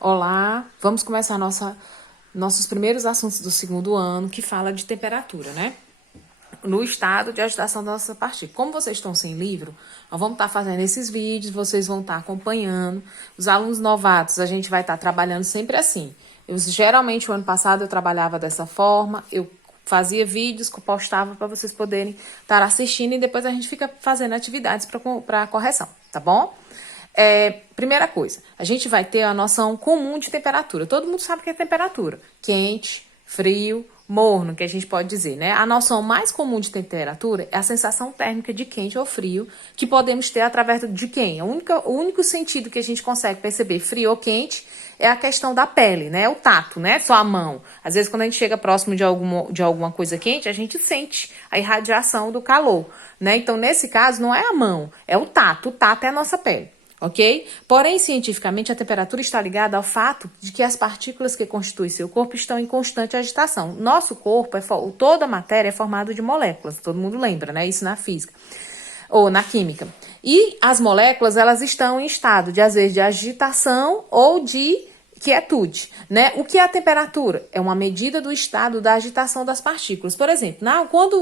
Olá, vamos começar nossos primeiros assuntos do segundo ano, que fala de temperatura, né? No estado de agitação da nossa partícula. Como vocês estão sem livro, nós vamos estar fazendo esses vídeos, vocês vão estar acompanhando. Os alunos novatos, a gente vai estar trabalhando sempre assim. Geralmente, o ano passado, eu trabalhava dessa forma, eu fazia vídeos que eu postava para vocês poderem estar assistindo e depois a gente fica fazendo atividades para correção, tá bom? Primeira coisa, a gente vai ter a noção comum de temperatura. Todo mundo sabe o que é temperatura. Quente, frio, morno, que a gente pode dizer, né? A noção mais comum de temperatura é a sensação térmica de quente ou frio, que podemos ter através de quem? O único sentido que a gente consegue perceber frio ou quente é a questão da pele, né? O tato, né? Só a mão. Às vezes, quando a gente chega próximo de alguma coisa quente, a gente sente a irradiação do calor, né? Então, nesse caso, não é a mão, é o tato. O tato é a nossa pele. Ok? Porém, cientificamente, a temperatura está ligada ao fato de que as partículas que constituem seu corpo estão em constante agitação. Nosso corpo, toda a matéria é formada de moléculas, todo mundo lembra, né? Isso na física ou na química. E as moléculas, elas estão em estado de, às vezes, de agitação ou de quietude, né? O que é a temperatura? É uma medida do estado da agitação das partículas. Por exemplo, quando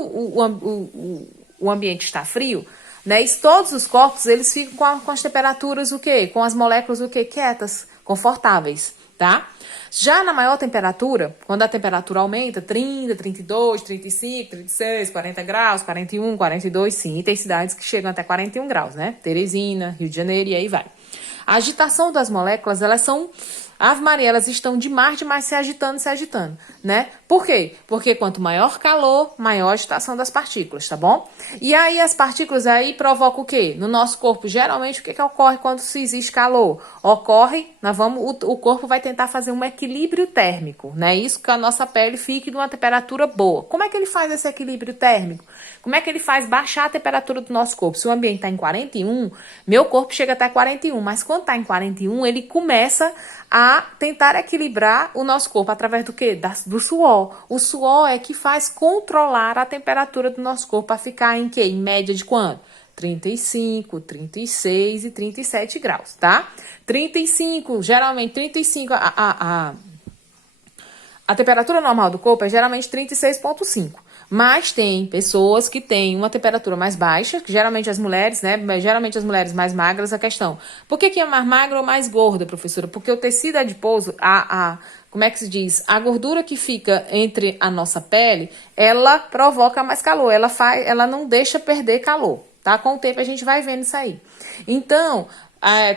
o ambiente está frio, né? E todos os corpos, eles ficam com as temperaturas o quê? Com as moléculas o quê? Quietas, confortáveis, tá? Já na maior temperatura, quando a temperatura aumenta, 30, 32, 35, 36, 40 graus, 41, 42, sim, tem cidades que chegam até 41 graus, né? Teresina, Rio de Janeiro e aí vai. A agitação das moléculas, elas são... Ave Maria, elas estão demais se agitando, né? Por quê? Porque quanto maior calor, maior agitação das partículas, tá bom? E aí as partículas aí provocam o quê? No nosso corpo, geralmente, o que ocorre quando se existe calor? O corpo vai tentar fazer um equilíbrio térmico, né? Isso que a nossa pele fique numa temperatura boa. Como é que ele faz esse equilíbrio térmico? Como é que ele faz baixar a temperatura do nosso corpo? Se o ambiente está em 41, meu corpo chega até 41, mas quando está em 41, ele começa a tentar equilibrar o nosso corpo através do quê? Do suor. O suor é que faz controlar a temperatura do nosso corpo para ficar em quê? Em média de quanto? 35, 36 e 37 graus, tá? 35, geralmente 35, a temperatura normal do corpo é geralmente 36,5. Mas tem pessoas que têm uma temperatura mais baixa, que geralmente as mulheres, né? Geralmente as mulheres mais magras, a questão. Por que é mais magra ou mais gorda, professora? Porque o tecido adiposo, como é que se diz? A gordura que fica entre a nossa pele, ela provoca mais calor, ela não deixa perder calor, tá? Com o tempo a gente vai vendo isso aí. Então,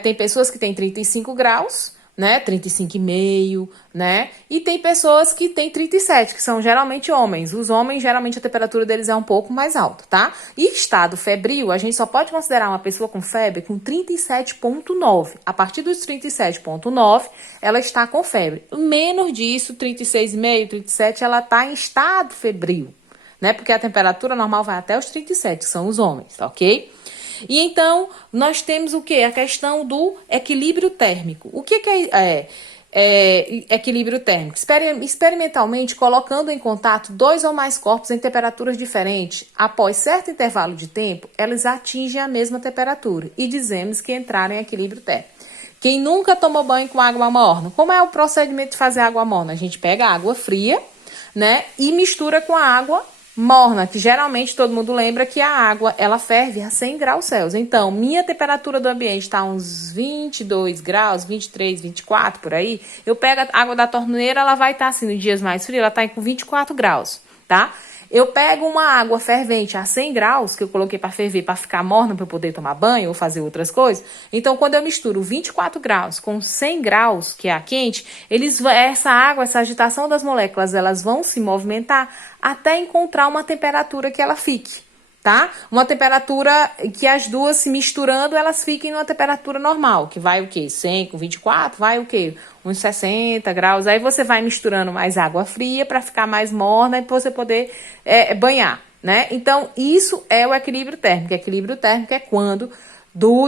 tem pessoas que têm 35 graus, né, 35,5, né, e tem pessoas que têm 37, que são geralmente homens. Os homens, geralmente, a temperatura deles é um pouco mais alta, tá? E estado febril, a gente só pode considerar uma pessoa com febre com 37,9. A partir dos 37,9, ela está com febre. Menos disso, 36,5, 37, ela está em estado febril, né, porque a temperatura normal vai até os 37, que são os homens, tá ok? E então, nós temos o quê? A questão do equilíbrio térmico. O que é equilíbrio térmico? Experimentalmente, colocando em contato dois ou mais corpos em temperaturas diferentes, após certo intervalo de tempo, eles atingem a mesma temperatura e dizemos que entraram em equilíbrio térmico. Quem nunca tomou banho com água morna? Como é o procedimento de fazer água morna? A gente pega a água fria, né, e mistura com a água morna, que geralmente todo mundo lembra que a água, ela ferve a 100 graus Celsius. Então, minha temperatura do ambiente está uns 22 graus, 23, 24, por aí. Eu pego a água da torneira, ela vai estar assim, nos dias mais frios, ela está com 24 graus, tá? Eu pego uma água fervente a 100 graus, que eu coloquei para ferver, para ficar morna, para eu poder tomar banho ou fazer outras coisas. Então, quando eu misturo 24 graus com 100 graus, que é a quente, essa água, essa agitação das moléculas, elas vão se movimentar até encontrar uma temperatura que ela fique, tá? Uma temperatura que as duas se misturando, elas fiquem numa temperatura normal, que vai o quê? 100 com 24, vai o quê? Uns 60 graus. Aí você vai misturando mais água fria para ficar mais morna e para você poder banhar, né? Então, isso é o equilíbrio térmico. Equilíbrio térmico é quando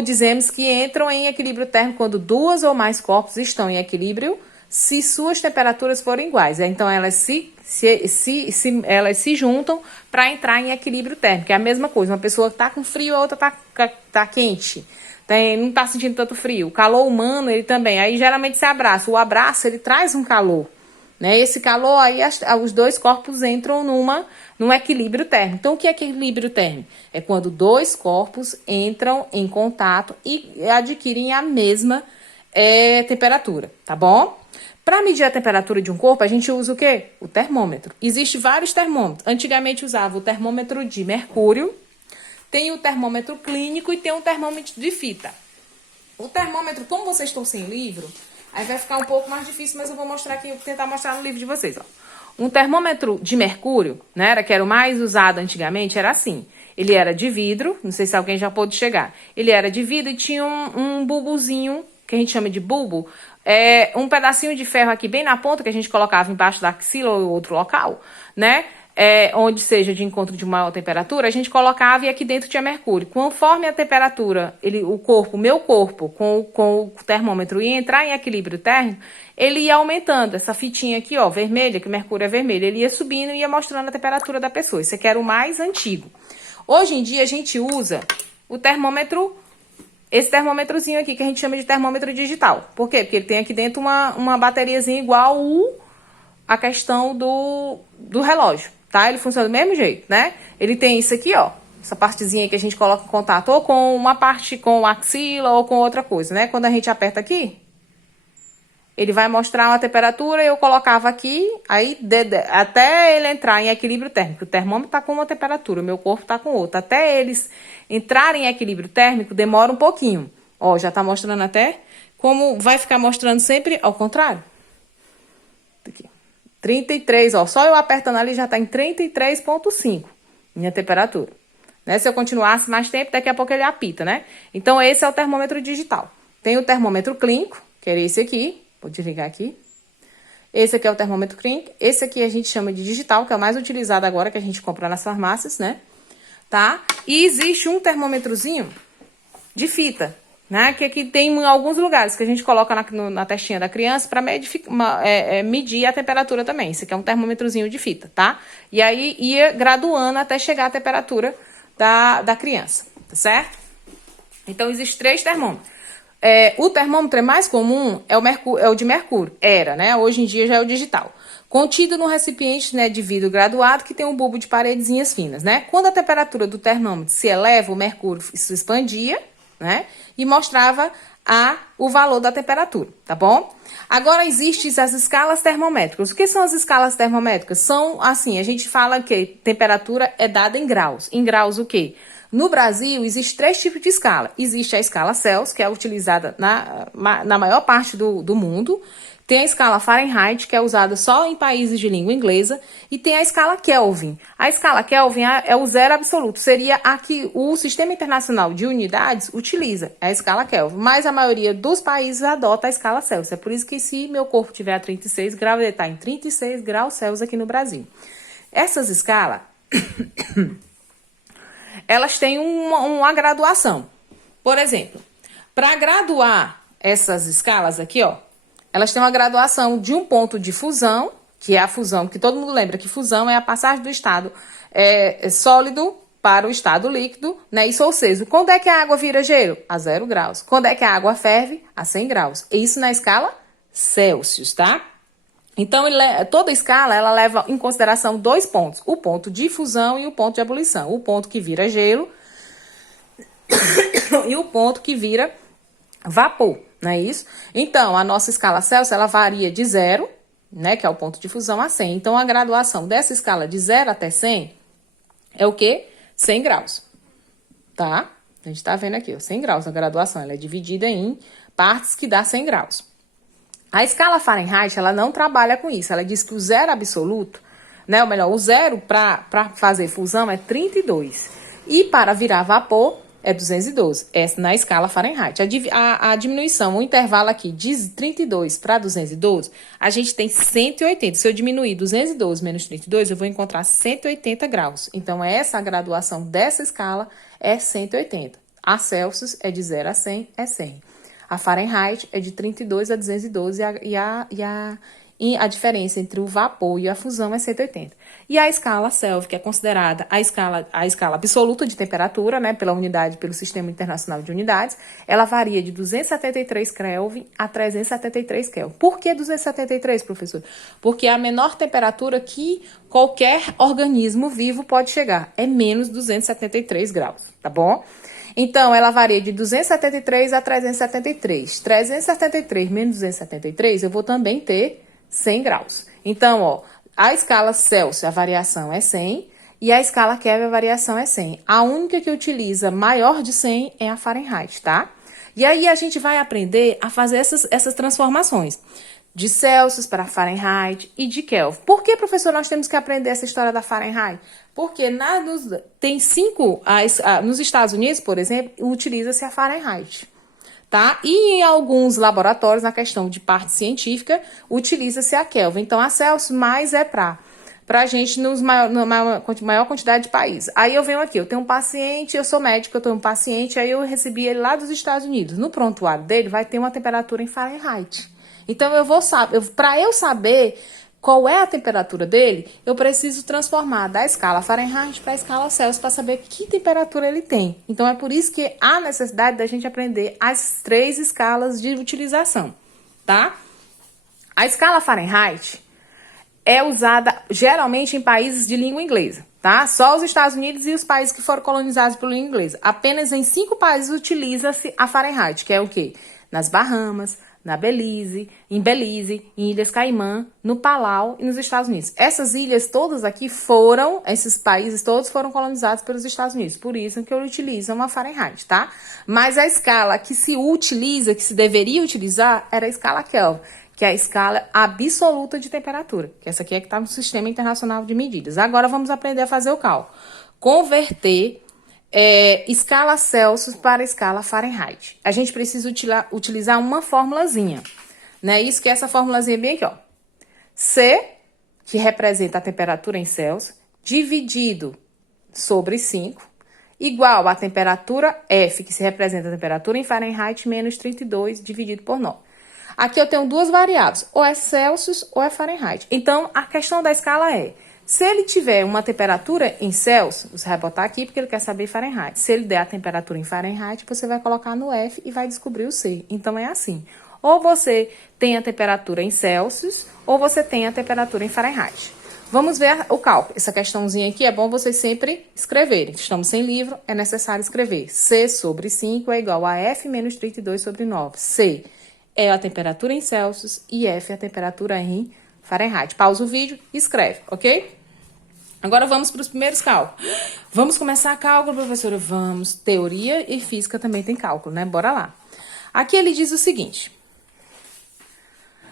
dizemos que entram em equilíbrio térmico quando duas ou mais corpos estão em equilíbrio se suas temperaturas forem iguais. Então, elas elas se juntam para entrar em equilíbrio térmico. É a mesma coisa, uma pessoa está com frio, a outra está quente. não tá sentindo tanto frio. O calor humano, ele também. Aí geralmente se abraça. O abraço, ele traz um calor, né? Esse calor aí, os dois corpos entram num equilíbrio térmico. Então, o que é equilíbrio térmico? É quando dois corpos entram em contato e adquirem a mesma temperatura, tá bom? Para medir a temperatura de um corpo, a gente usa o quê? O termômetro. Existem vários termômetros. Antigamente usava o termômetro de mercúrio, tem o termômetro clínico e tem o termômetro de fita. O termômetro, como vocês estão sem livro, aí vai ficar um pouco mais difícil, mas eu vou mostrar aqui, tentar mostrar no livro de vocês, ó. Um termômetro de mercúrio, né, que era o mais usado antigamente, era assim. Ele era de vidro, não sei se alguém já pôde chegar. Ele era de vidro e tinha um bulbozinho, que a gente chama de bulbo, um pedacinho de ferro aqui bem na ponta, que a gente colocava embaixo da axila ou outro local, né? Onde seja de encontro de maior temperatura, a gente colocava e aqui dentro tinha mercúrio. Conforme a temperatura, meu corpo, com o termômetro ia entrar em equilíbrio térmico, ele ia aumentando. Essa fitinha aqui, ó, vermelha, que o mercúrio é vermelho, ele ia subindo e ia mostrando a temperatura da pessoa. Esse aqui era o mais antigo. Hoje em dia, a gente usa o termômetro, esse termômetrozinho aqui, que a gente chama de termômetro digital. Por quê? Porque ele tem aqui dentro uma bateriazinha igual a questão do relógio. Tá? Ele funciona do mesmo jeito, né? Ele tem isso aqui, ó. Essa partezinha que a gente coloca em contato ou com uma parte com axila ou com outra coisa, né? Quando a gente aperta aqui, ele vai mostrar uma temperatura, eu colocava aqui, aí até ele entrar em equilíbrio térmico. O termômetro tá com uma temperatura, o meu corpo tá com outra. Até eles entrarem em equilíbrio térmico, demora um pouquinho. Ó, já tá mostrando até como vai ficar mostrando sempre ao contrário. Aqui. 33, ó, só eu apertando ali já tá em 33,5 minha temperatura. Né? Se eu continuasse mais tempo, daqui a pouco ele apita, né? Então, esse é o termômetro digital. Tem o termômetro clínico, que era esse aqui. Vou desligar aqui. Esse aqui é o termômetro clínico. Esse aqui a gente chama de digital, que é o mais utilizado agora, que a gente compra nas farmácias, né? Tá? E existe um termômetrozinho de fita, né? Que aqui tem em alguns lugares que a gente coloca na testinha da criança para medir a temperatura também. Esse aqui é um termômetrozinho de fita, tá? E aí ia graduando até chegar a temperatura da criança, tá certo? Então, existem 3 termômetros. O termômetro mais comum é o de mercúrio. Era, né? Hoje em dia já é o digital. Contido no recipiente, né, de vidro graduado que tem um bulbo de paredezinhas finas, né? Quando a temperatura do termômetro se eleva, o mercúrio se expandia, né? E mostrava o valor da temperatura, tá bom? Agora existem as escalas termométricas. O que são as escalas termométricas? São, assim, a gente fala que temperatura é dada em graus. Em graus o quê? No Brasil, existe 3 tipos de escala. Existe a escala Celsius, que é utilizada na maior parte do mundo. Tem a escala Fahrenheit, que é usada só em países de língua inglesa. E tem a escala Kelvin. A escala Kelvin é o zero absoluto. Seria a que o Sistema Internacional de Unidades utiliza, é a escala Kelvin. Mas a maioria dos países adota a escala Celsius. É por isso que se meu corpo tiver a 36 graus, ele está em 36 graus Celsius aqui no Brasil. Essas escalas, elas têm uma graduação. Por exemplo, para graduar essas escalas aqui, ó, elas têm uma graduação de um ponto de fusão, que é a fusão, que todo mundo lembra que fusão é a passagem do estado sólido para o estado líquido, né? Isso, ou seja, quando é que a água vira gelo? A 0 graus. Quando é que a água ferve? A 100 graus. Isso na escala Celsius, tá? Então, toda escala, ela leva em consideração 2 pontos. O ponto de fusão e o ponto de ebulição. O ponto que vira gelo e o ponto que vira vapor, não é isso? Então, a nossa escala Celsius, ela varia de 0, né, que é o ponto de fusão, a 100. Então, a graduação dessa escala de 0 até 100 é o quê? 100 graus, tá? A gente tá vendo aqui, ó, 100 graus a graduação. Ela é dividida em partes que dá 100 graus. A escala Fahrenheit, ela não trabalha com isso. Ela diz que o zero absoluto, né, ou melhor, o zero para fazer fusão é 32. E para virar vapor é 212. Essa na escala Fahrenheit. A diminuição, o intervalo aqui de 32 para 212, a gente tem 180. Se eu diminuir 212 menos 32, eu vou encontrar 180 graus. Então, essa graduação dessa escala é 180. A Celsius é de 0 a 100, é 100. A Fahrenheit é de 32 a 212 e a diferença entre o vapor e a fusão é 180. E a escala Celsius, que é considerada a escala absoluta de temperatura, né, pela unidade, pelo Sistema Internacional de Unidades, ela varia de 273 Kelvin a 373 Kelvin. Por que 273, professor? Porque é a menor temperatura que qualquer organismo vivo pode chegar. É menos 273 graus, tá bom? Então, ela varia de 273 a 373. 373 menos 273, eu vou também ter 100 graus. Então, ó, a escala Celsius, a variação é 100, e a escala Kelvin, a variação é 100. A única que utiliza maior de 100 é a Fahrenheit, tá? E aí, a gente vai aprender a fazer essas transformações de Celsius para Fahrenheit e de Kelvin. Por que, professor, nós temos que aprender essa história da Fahrenheit? Porque tem 5, nos Estados Unidos, por exemplo, utiliza-se a Fahrenheit, tá? E em alguns laboratórios, na questão de parte científica, utiliza-se a Kelvin. Então, a Celsius mais é para a gente na maior quantidade de países. Aí eu venho aqui, eu tenho um paciente, eu sou médico, eu tenho um paciente, aí eu recebi ele lá dos Estados Unidos. No prontuário dele vai ter uma temperatura em Fahrenheit. Então, para eu saber qual é a temperatura dele, eu preciso transformar da escala Fahrenheit para a escala Celsius para saber que temperatura ele tem. Então, é por isso que há necessidade da gente aprender as 3 escalas de utilização, tá? A escala Fahrenheit é usada geralmente em países de língua inglesa, tá? Só os Estados Unidos e os países que foram colonizados por língua inglesa. Apenas em 5 países utiliza-se a Fahrenheit, que é o quê? Nas Bahamas, em Belize, em Ilhas Caimã, no Palau e nos Estados Unidos. Essas ilhas todas aqui esses países todos foram colonizados pelos Estados Unidos, por isso que utilizam a Fahrenheit, tá? Mas a escala que se deveria utilizar, era a escala Kelvin, que é a escala absoluta de temperatura, que essa aqui é que está no Sistema Internacional de Medidas. Agora vamos aprender a fazer o cálculo. Converter escala Celsius para escala Fahrenheit. A gente precisa utilizar uma formulazinha, né? Isso que é essa formulazinha bem aqui, ó. C, que representa a temperatura em Celsius, dividido sobre 5, igual à temperatura F, que se representa a temperatura em Fahrenheit, menos 32, dividido por 9. Aqui eu tenho 2 variáveis, ou é Celsius ou é Fahrenheit. Então, a questão da escala é: se ele tiver uma temperatura em Celsius, você vai botar aqui porque ele quer saber Fahrenheit. Se ele der a temperatura em Fahrenheit, você vai colocar no F e vai descobrir o C. Então, é assim. Ou você tem a temperatura em Celsius, ou você tem a temperatura em Fahrenheit. Vamos ver o cálculo. Essa questãozinha aqui é bom vocês sempre escreverem. Estamos sem livro, é necessário escrever. C sobre 5 é igual a F menos 32 sobre 9. C é a temperatura em Celsius e F é a temperatura em Fahrenheit. Pausa o vídeo e escreve, ok? Agora vamos para os primeiros cálculos. Vamos começar cálculo, professora? Vamos. Teoria e física também tem cálculo, né? Bora lá. Aqui ele diz o seguinte: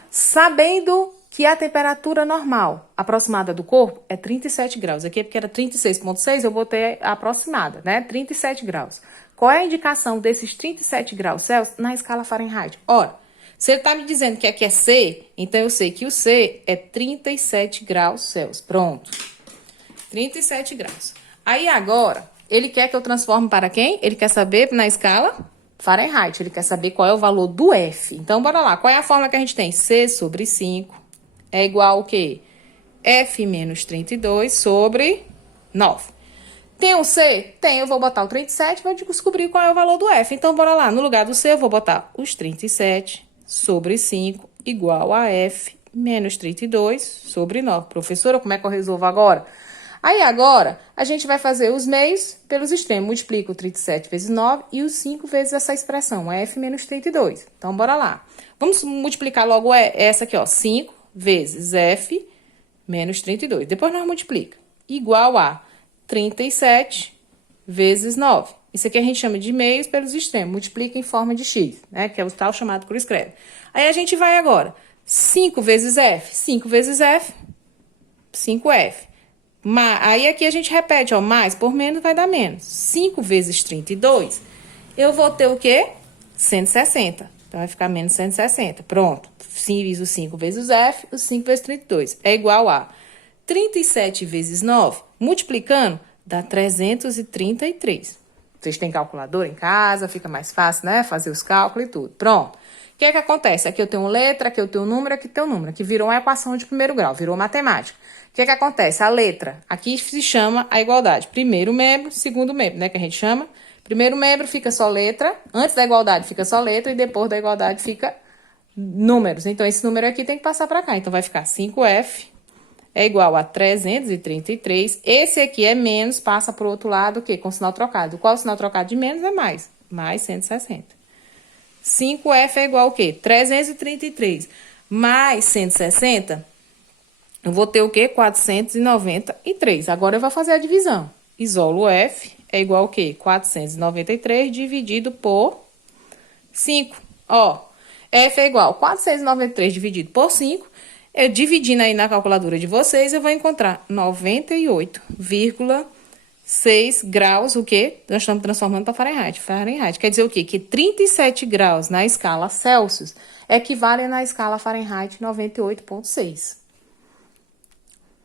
sabendo que a temperatura normal aproximada do corpo é 37 graus. Aqui é porque era 36,6, eu botei a aproximada, né? 37 graus. Qual é a indicação desses 37 graus Celsius na escala Fahrenheit? Ora, se ele está me dizendo que aqui é C, então eu sei que o C é 37 graus Celsius. Pronto. 37 graus. Aí agora, ele quer que eu transforme para quem? Ele quer saber na escala Fahrenheit. Ele quer saber qual é o valor do F. Então, bora lá. Qual é a fórmula que a gente tem? C sobre 5 é igual ao quê? F menos 32 sobre 9. Tem um C? Tem. Eu vou botar o 37 para descobrir qual é o valor do F. Então, bora lá. No lugar do C, eu vou botar os 37 sobre 5 igual a F menos 32 sobre 9. Professora, como é que eu resolvo agora? Aí agora, a gente vai fazer os meios pelos extremos. Multiplica o 37 vezes 9 e os 5 vezes essa expressão, F menos 32. Então, bora lá. Vamos multiplicar logo essa aqui, ó. 5 vezes F menos 32. Depois nós multiplica. Igual a 37 vezes 9. Isso aqui a gente chama de meios pelos extremos. Multiplica em forma de x, né? Que é o tal chamado por escreve. Aí a gente vai agora. 5 vezes F. 5 vezes F. 5F. Aí aqui a gente repete, ó. Mais por menos vai dar menos. 5 vezes 32. Eu vou ter o quê? 160. Então, vai ficar menos 160. Pronto. Fiz o 5 vezes F, o 5 vezes 32. É igual a 37 vezes 9. Multiplicando, dá 333. Vocês têm calculador em casa, fica mais fácil, né? Fazer os cálculos e tudo. Pronto. O que é que acontece? Aqui eu tenho letra, aqui eu tenho número, aqui eu tenho número. Aqui virou uma equação de primeiro grau, virou matemática. O que é que acontece? A letra, aqui se chama a igualdade. Primeiro membro, segundo membro, né? Que a gente chama. Primeiro membro fica só letra, antes da igualdade fica só letra e depois da igualdade fica números. Então, esse número aqui tem que passar para cá. Então, vai ficar 5F é igual a 333. Esse aqui é menos, passa para o outro lado, o quê? Com sinal trocado. Qual o sinal trocado de menos é mais? Mais 160. 5F é igual ao quê? 333 mais 160, eu vou ter o quê? 493. Agora eu vou fazer a divisão. Isolo F é igual ao quê? 493 dividido por 5. Ó, F é igual a 493 dividido por 5. Eu dividindo aí na calculadora de vocês, eu vou encontrar 98,6 graus, o quê? Nós estamos transformando para Fahrenheit. Fahrenheit quer dizer o quê? Que 37 graus na escala Celsius equivale na escala Fahrenheit 98,6.